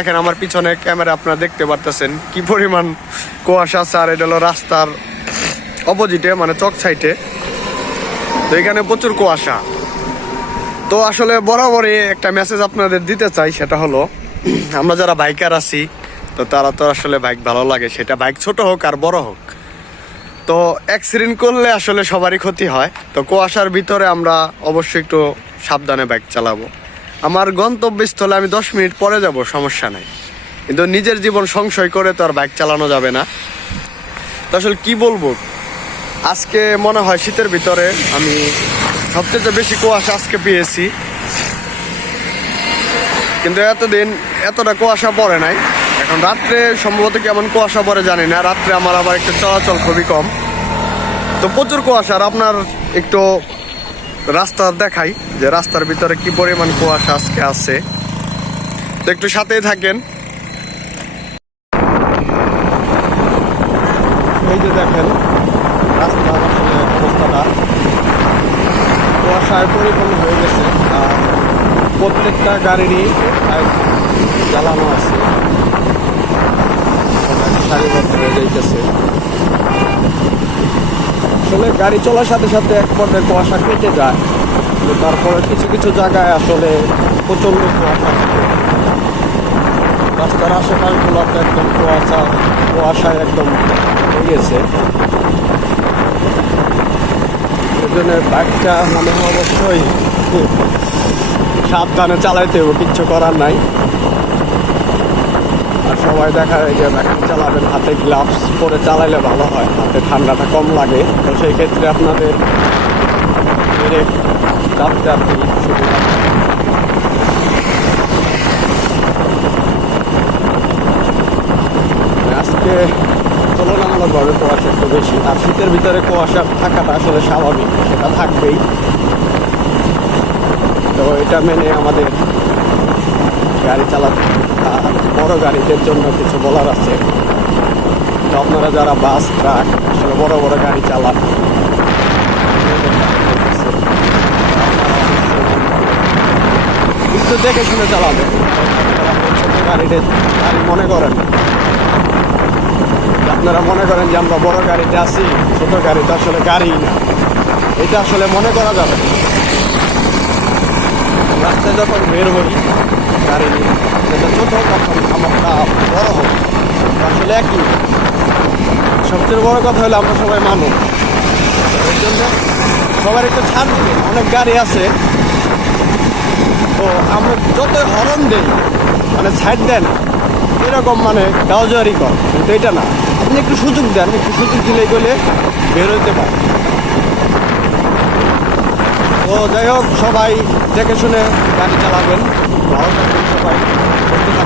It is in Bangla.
দেখেন আমার পিছনে ক্যামেরা আপনারা দেখতে পারতেছেন কি পরিমাণ কুয়াশা আছে আর এটা হলো রাস্তার অপোজিটে মানে চক সাইডে তো এখানে প্রচুর কুয়াশা। তো আসলে বরাবরই একটা মেসেজ আপনাদের দিতে চাই, সেটা হলো, আমরা যারা বাইকার আছি, তো তারা তো আসলে বাইক ভালো লাগে, সেটা বাইক ছোট হোক আর বড় হোক। তো অ্যাক্সিডেন্ট করলে আসলে সবারই ক্ষতি হয়। তো কুয়াশার ভিতরে আমরা অবশ্যই একটু সাবধানে বাইক চালাবো। আমার গন্তব্যস্থলে আমি দশ মিনিট পরে যাব, সমস্যা নাই। কিন্তু নিজের জীবন সংশয় করে তো আর বাইক চালানো যাবে না। তো আসলে কী বলব? আজকে মনে হয় শীতের ভিতরে আমি সবচেয়ে বেশি কুয়াশা আজকে পেয়েছি। কিন্তু এতদিন এতটা কুয়াশা পড়ে নাই। এখন রাত্রে সম্ভবত কেমন কুয়াশা পড়ে জানি না, রাত্রে আমার আবার একটু চলাচল খুবই কম। তো প্রচুর কুয়াশা আর আপনার একটু রাস্তা দেখাই যে রাস্তার ভিতরে কি পরিমাণ কুয়াশা আজকে আছে। একটু সাথেই থাকেন। এই যে দেখেন, রাস্তার অবস্থাটা। কুয়াশায় পরিপূর্ণ হয়ে গেছে, আর প্রত্যেকটা গাড়িরই জ্বালানো আছে। সারিবদ্ধ হয়ে যাইতেছে। আসলে গাড়ি চলার সাথে সাথে এক পর্যায়ে কুয়াশা কেটে যায়। তারপরে কিছু কিছু জায়গায় আসলে প্রচণ্ড কুয়াশা রাস্তার আশেপাশগুলোতে একদম কুয়াশা, কুয়াশায় একদম গেছে। এই জন্য বাইকটা মানে অবশ্যই সাবধানে চালাইতে হবে, কিচ্ছু করার নাই। আর সবাই দেখা যায় যে বাইক চালাবেন হাতে গ্লাভস পরে চালাইলে ভালো হয়, হাতে ঠান্ডাটা কম লাগে তো সেই ক্ষেত্রে আপনাদের ব্রেক চাপতে হয়। আজকে তুলনামূলকভাবে কুয়াশা একটু বেশি, আর শীতের ভিতরে কুয়াশা থাকাটা আসলে স্বাভাবিক, সেটা থাকবেই তো এটা মেনে আমাদের গাড়ি চালাতে বড় গাড়িদের জন্য কিছু বলার আছে। আপনারা যারা বাস, ট্রাক, আসলে বড় বড় গাড়ি চালান একটু দেখে শুনে চালাবেন। ছোট গাড়িতে গাড়ি মনে করেন। আপনারা মনে করেন যে আমরা বড় গাড়িতে আছি, ছোট গাড়িতে আসলে গাড়ি না। এটা আসলে মনে করা যাবে। রাস্তায় যখন বের হই, গাড়ি নিয়ে যেটা ছোট, তখন আমারটা বড় হোক আসলে একই। সবচেয়ে বড় কথা হলো আমরা সবাই মানুষ। এর জন্য সবার একটু ছাড় দিবে অনেক গাড়ি আছে। তো আমরা যতই হরণ দেই মানে সাইড দেন, এরকম মানে গাওজারি কর। কিন্তু এটা না। আপনি একটু সুযোগ দেন, একটু সুযোগ দিলে গেলে বের হইতে পারে তো যাই হোক সবাই দেখে শুনে গাড়ি চালাবেন। ভালো থাকবেন সবাই সুস্থ